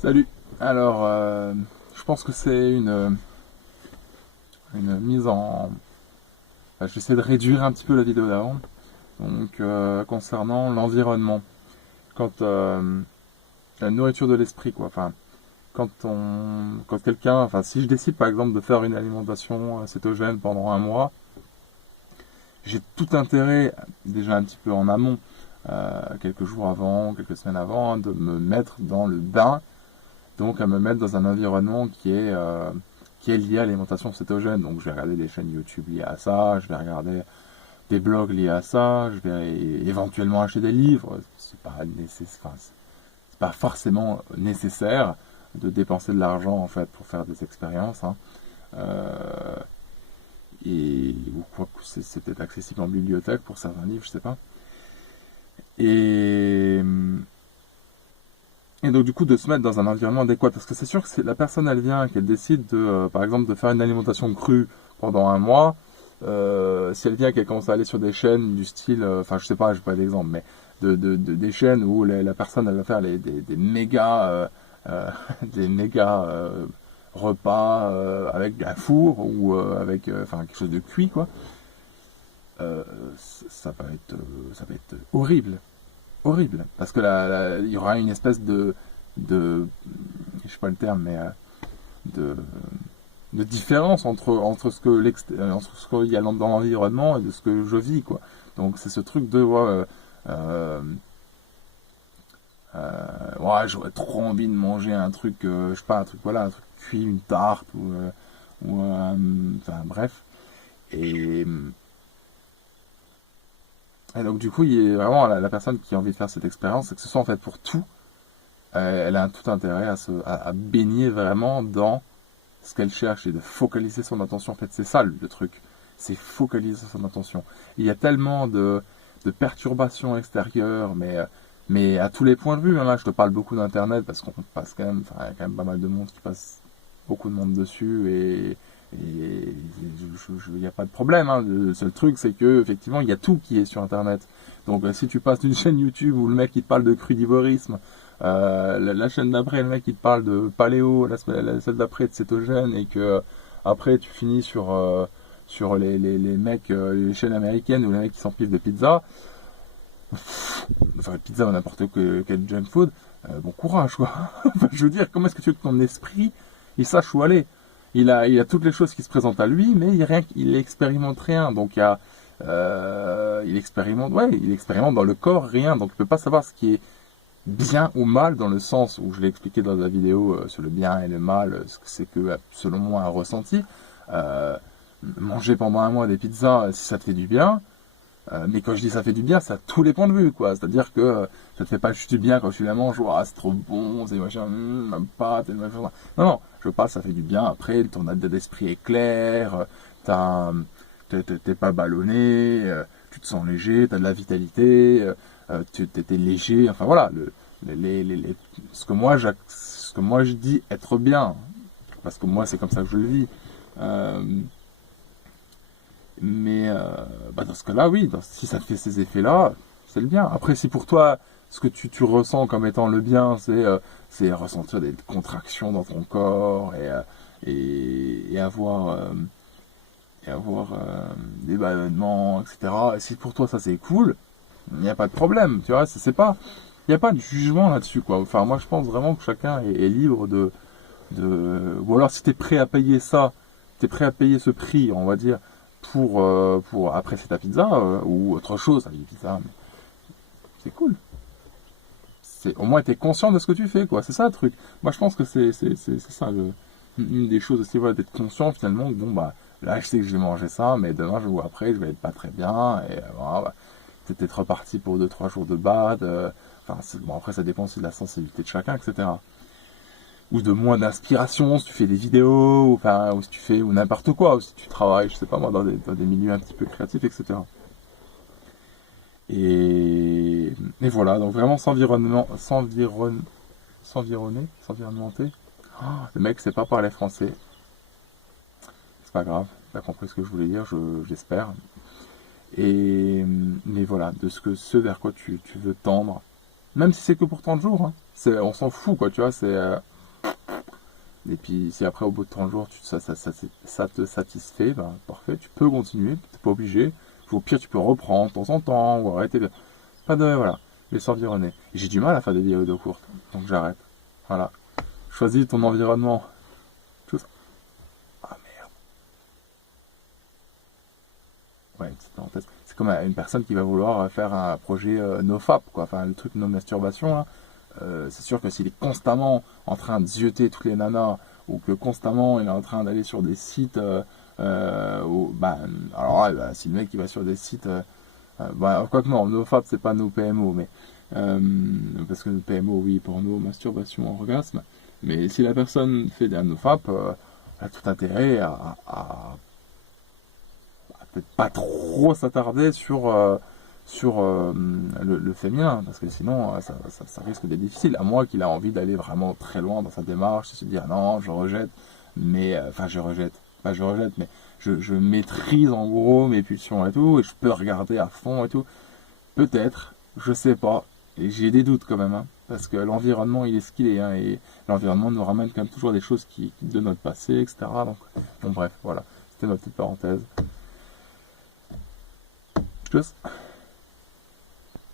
Salut. Alors, je pense que c'est une mise en... enfin, j'essaie de réduire un petit peu la vidéo d'avant. Donc, concernant l'environnement. Quand la nourriture de l'esprit, quoi. Enfin, quand quelqu'un... Enfin, si je décide, par exemple, de faire une alimentation cétogène pendant un mois, j'ai tout intérêt, déjà un petit peu en amont, quelques jours avant, quelques semaines avant, de me mettre dans le bain, donc à me mettre dans un environnement qui est lié à l'alimentation cétogène. Donc je vais regarder des chaînes YouTube liées à ça, je vais regarder des blogs liés à ça, je vais éventuellement acheter des livres. C'est pas forcément nécessaire de dépenser de l'argent en fait pour faire des expériences, hein. Euh, ou quoi que c'est peut-être accessible en bibliothèque pour certains livres, je sais pas. Et Et donc du coup de se mettre dans un environnement adéquat, parce que c'est sûr que si la personne elle vient, qu'elle décide de, par exemple, de faire une alimentation crue pendant un mois, si elle vient, qu'elle commence à aller sur des chaînes du style, enfin je sais pas, j'ai pas d'exemple, mais des chaînes où la personne elle va faire des méga, des méga repas avec un four ou avec, enfin quelque chose de cuit quoi, euh, ça va être horrible, horrible. Parce que il y aura une espèce de je sais pas le terme, mais de, de différence entre entre ce qu'il y a dans l'environnement et de ce que je vis, quoi. Donc c'est ce truc de, ouais, ouais, j'aurais trop envie de manger un truc, je sais pas, un truc, voilà, un truc cuit, une tarte, enfin bref. Et, et donc du coup, il y a vraiment la personne qui a envie de faire cette expérience, c'est que ce soit en fait pour tout, elle a tout intérêt à baigner vraiment dans ce qu'elle cherche et de focaliser son attention. En fait, c'est ça le truc. C'est focaliser son attention. Il y a tellement de perturbations extérieures, mais à tous les points de vue, hein. Là, je te parle beaucoup d'Internet parce qu'on passe quand même, enfin, il y a quand même pas mal de monde qui passe beaucoup de monde dessus et il n'y a pas de problème, hein. Le seul truc, c'est que effectivement, il y a tout qui est sur Internet. Donc, si tu passes d'une chaîne YouTube où le mec il te parle de crudivorisme, la chaîne d'après, le mec il te parle de paléo, celle d'après de cétogène, et que après tu finis sur les mecs, les chaînes américaines où les mecs qui s'empilent de pizza, enfin pizza ou n'importe quel junk food, bon courage quoi. Enfin, je veux dire, comment est-ce que tu veux que ton esprit il sache où aller? Il a toutes les choses qui se présentent à lui, mais il expérimente rien. Donc il expérimente dans le corps rien. Donc il peut pas savoir ce qui est bien ou mal dans le sens où je l'ai expliqué dans la vidéo sur le bien et le mal, ce que c'est que selon moi un ressenti. Euh, Manger pendant un mois des pizzas, si ça te fait du bien, mais quand je dis ça fait du bien, ça a tous les points de vue, quoi. C'est-à-dire que ça te fait pas juste du bien quand tu la manges, oh, c'est trop bon, c'est machin, ma pâte, machin. Non, non, je parle, ça fait du bien. Après, ton état d'esprit est clair, t'es pas ballonné, tu te sens léger, t'as de la vitalité, t'es léger. Enfin voilà, ce que ce que moi je dis être bien, parce que moi c'est comme ça que je le vis. Euh, mais bah dans ce cas-là, oui, si ça te fait ces effets-là, c'est le bien. Après, si pour toi, ce que tu ressens comme étant le bien, c'est ressentir des contractions dans ton corps et avoir des ballonnements, etc. Et si pour toi ça c'est cool, il n'y a pas de problème, tu vois, c'est pas, il n'y a pas de jugement là-dessus, quoi. Enfin, moi je pense vraiment que chacun est libre ou alors si tu es prêt à payer ça, tu es prêt à payer ce prix, on va dire, pour apprécier ta pizza ou autre chose avec pizza, mais c'est cool. Au moins tu es conscient de ce que tu fais, quoi. C'est ça le truc. Moi je pense que c'est ça une des choses aussi, voilà, d'être conscient finalement que bon bah là je sais que je vais manger ça, mais demain ou après je vais être pas très bien et voilà, bah, peut-être reparti pour deux trois jours de bad. Enfin bon, après ça dépend aussi de la sensibilité de chacun, etc. Ou de moins d'inspiration si tu fais des vidéos, enfin, ou si tu fais ou n'importe quoi, ou si tu travailles, je sais pas moi, dans des milieux un petit peu créatifs, etc. Et voilà, donc vraiment s'environnementer. Oh, le mec sait pas parler français, c'est pas grave, t'as compris ce que je voulais dire, j'espère. Mais voilà, ce vers quoi tu veux tendre, même si c'est que pour 30 jours, hein. On s'en fout, quoi, tu vois, et puis, si après, au bout de 30 jours, ça te satisfait, ben, parfait, tu peux continuer, t'es pas obligé. Au pire, tu peux reprendre de temps en temps, ou arrêter de... Pas de... Voilà, laisse environner. Et j'ai du mal à faire des vidéos courtes, donc j'arrête. Voilà. Choisis ton environnement. Tout ça. Ah merde. Ouais, petite parenthèse. C'est comme une personne qui va vouloir faire un projet nofap, quoi. Enfin, le truc no masturbation, là. C'est sûr que s'il est constamment en train de zioter toutes les nanas, ou que constamment il est en train d'aller sur des sites, bah, alors ouais, bah, si le mec il va sur des sites, bah, quoique non, NoFap c'est pas nos PMO, mais parce que nos PMO, oui, porno, masturbation, orgasme, mais si la personne fait des NoFap, elle a tout intérêt à peut-être pas trop s'attarder sur le féminin, parce que sinon ça risque d'être difficile, à moins qu'il a envie d'aller vraiment très loin dans sa démarche, se dire non, je rejette, mais enfin je rejette, pas je rejette, mais je maîtrise en gros mes pulsions et tout, et je peux regarder à fond et tout. Peut-être, je sais pas, et j'ai des doutes quand même, hein, parce que l'environnement il est ce qu'il est, hein, et l'environnement nous ramène quand même toujours des choses de notre passé, etc. Donc, bon bref, voilà, c'était ma petite parenthèse. Tschüss.